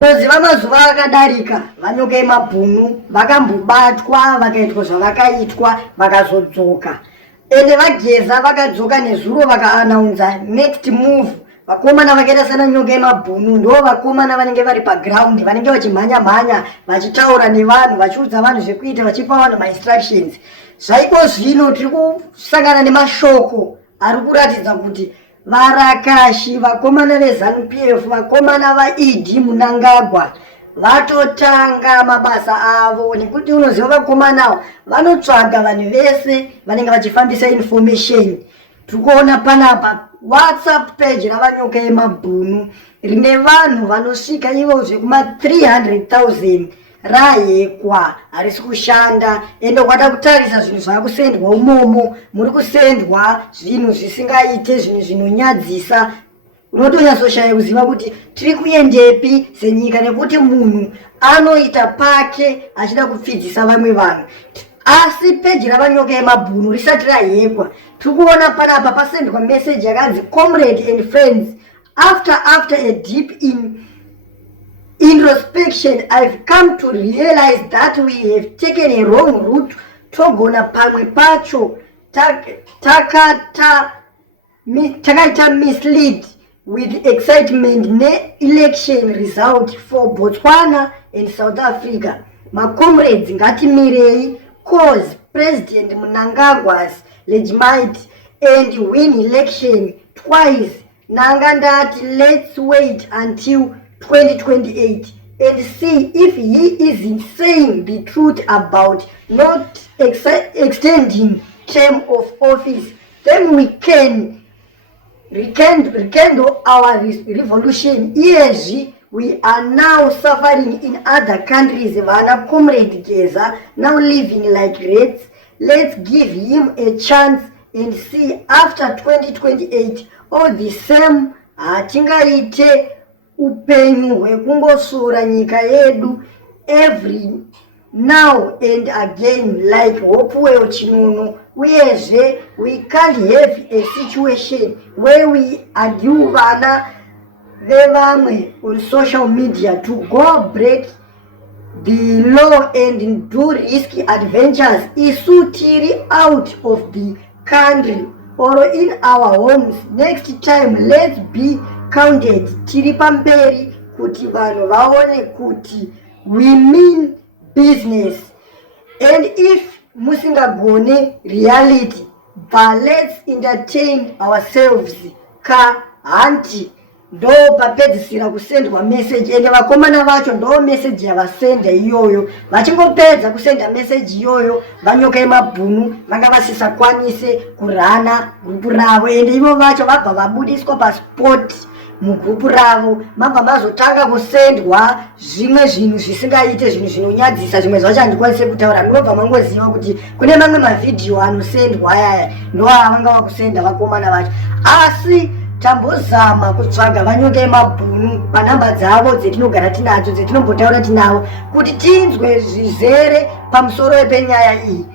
Toziva mazuva akadarika Nyokayemabhunu vakambobatwa vakaitwa zvavakaitwa vakazodzoka ende vageza vakadzoka nezuro vakaanaunza next move. Vakomana vakaita sana Nyokayemabhunu ndo vakomana vanenge vari paground vanenge vachimhanya mhanya vachitaura nevanhu vachiudza vanhu zvekuita vachipa vanhu mainstructions. Zvaiko zvino tiri kusangana nemashoko ari kuratidza kuti varakashi vakomana veZANU-PF vakomana vaED Mnangagwa vatotanga mabasa avo nekuti unoziva vakomanawo vanotsvaga vanhu vese vanenge vachifambisa information. Tikuona panapa WhatsApp page raVanyokayemabhunu rine vanhu vanosvika ivo zvekuma 300,000 rahekwa harisi kushanda ende kwada kutarisa zvinhu zvakusendwa umomo muri kusendwa zvinhu zvisingaite zvinhu zvinonyadzisa. Unotonyatsoshaya kuziva kuti tiri kuendepi senyika nekuti munhu anoita pake achida kupfidzisa vamwe vanhu. Asi peji raVanyokayemabhunu risati rahekwa tiri kuona panapa pasendwa message yakanzi comrade and friends after a deep introspection I've come to realize that we have taken a wrong route. Togona pamwe pacho takaita mislead with excitement ne election result for Botswana and South Africa. Comrades ngatimirei cause President Mnangagwa's legitimate and win election twice. Nangandati let's wait until 2028 and see if he isn't saying the truth about not extending term of office. Then we can rekindle our revolution. Yes, we are now suffering in other countries. Vana comrade Geza now living like rats. Let's give him a chance and see after 2028 all the same hatingaite upenyu hwekungosura nyika yedu every now and again like Hopewell Chinono. Uyezve we can't have a situation where we argue vana vevamwe on social media to go break the law and do risky adventures. Isu tiri out of the country or in our homes. Next time let's be counted tiri pamberi kuti vanhu vaone kuti we mean business. And if musingagone reality but let's entertain ourselves ka hanti ndo papedzisira kusendwa message ende vakomana vacho ndo message yavasenda iyoyo. Vachingopedza kusenda message iyoyo Nyokayemabhunu vanga vasisakwanise kurana grupu ravo ende ivo vacho vabva vabudiswa pasport mugrupu ravo mabva mazotanga kusendwa zvimwe zvinhu zvisingaite zvinhu zvinonyadzisa. Zvimwe zvacho handikwanise kutaura munobva mangoziva kuti kune mamwe mavhidhiyo anosendwa ayaya ndo avanga vakusenda vakomana vacho. Asi tambozama kutsvaga Nyokayemabhunu panhamba dzavo dzetinogara tinadzo dzetinongotaura tinavo kuti tinzwe zvizere pamusoro penyaya iyi.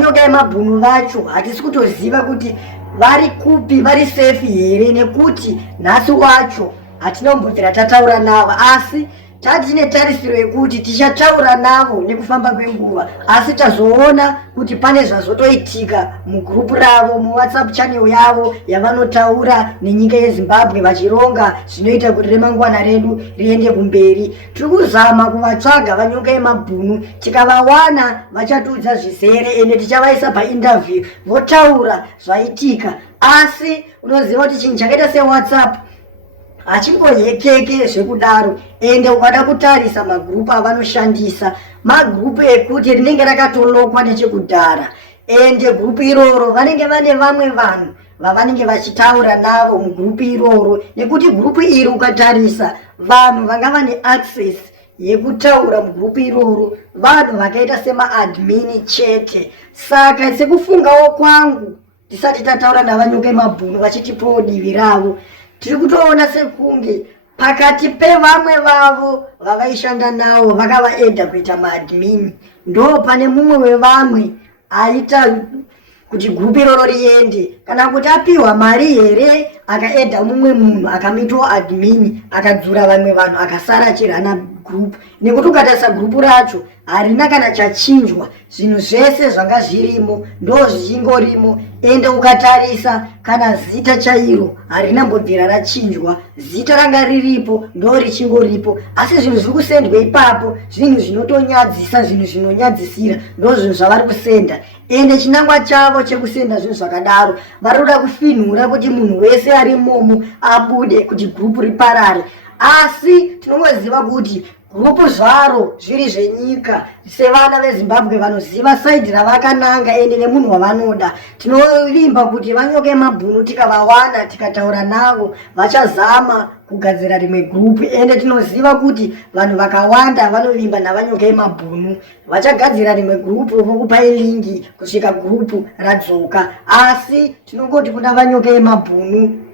Nyokayemabhunu vacho hatisi kutoziva kuti vari kupi, vari safe here nekuti nhasi wacho hatinombobvira tataura navo asi tatine tarisiro yekuti tichataura navo nekufamba kwenguva. Asi tazoona kuti pane zvazotoitika mugrupu ravo muWhatsApp channel yavo yavanotaura nenyika yeZimbabwe vachironga zvinoita kuti remangwana redu riende kumberi. Tiri kuzama kuvatsvaga Nyokayemabhunu, tikavawana vachatiudza zvizere ende tichavaisa painterview votaura zvaitika. Asi unoziva kuti chinhu chakaita seWhatsApp hachingohekeke zvekudaro ende ukada kutarisa magrupu avanoshandisa magrupu ekuti rinenge rakatolokwa nechekudhara ende grupu iroro vanenge vane vamwe vanhu vavanenge vachitaura navo mugrupu iroro nekuti grupu iri ukatarisa vanhu vanga vane access yekutaura mugrupu iroro vanhu vakaita semaadmin chete. Saka sekufungawo kwangu tisati tataura naVanyokayemabhunu vachitipawo divi ravo tiri kutoona sekunge pakati pevamwe vavo vavaishanda navo vakavaedha kuita maadmin ndo pane mumwe wevamwe aita kuti gurupu iroro riende, kana kuti apiwa mari here akaedha mumwe munhu akamitowo admin akadzura vamwe vanhu akasara achirana gurupu, nekuti ukatarisa gurupu racho harina kana chachinjwa, zvinhu zvese zvanga zvirimo ndo zvichingorimo, ende ukatarisa kana zita chairo harina mbobvira rachinjwa, zita ranga riripo ndo richingoripo, asi zvinhu zviri kusendwa ipapo zvinhu zvinotonyadzisa, zvinhu zvinonyadzisira ndo zvinhu zvavari kusenda, ende chinangwa chavo chekusenda zvinhu zvakadaro varikuda kufinhura kuti munhu wese ari imomo abude kuti gurupu riparare. Asi tinongoziva kuti gurupu zvaro zviri zvenyika, sevana veZimbabwe vanoziva saidhi ravakananga ende nemunhu wavanoda. Tinovimba kuti Nyokayemabhunu tikavawana tikataura navo vachazama kugadzira rimwe gurupu, ende tinoziva kuti vanhu vakawanda vanovimba naVanyokayemabhunu vachagadzira rimwe gurupu vokupai lingi kusvika gurupu radzoka. Asi tinongoti kuna Nyokayemabhunu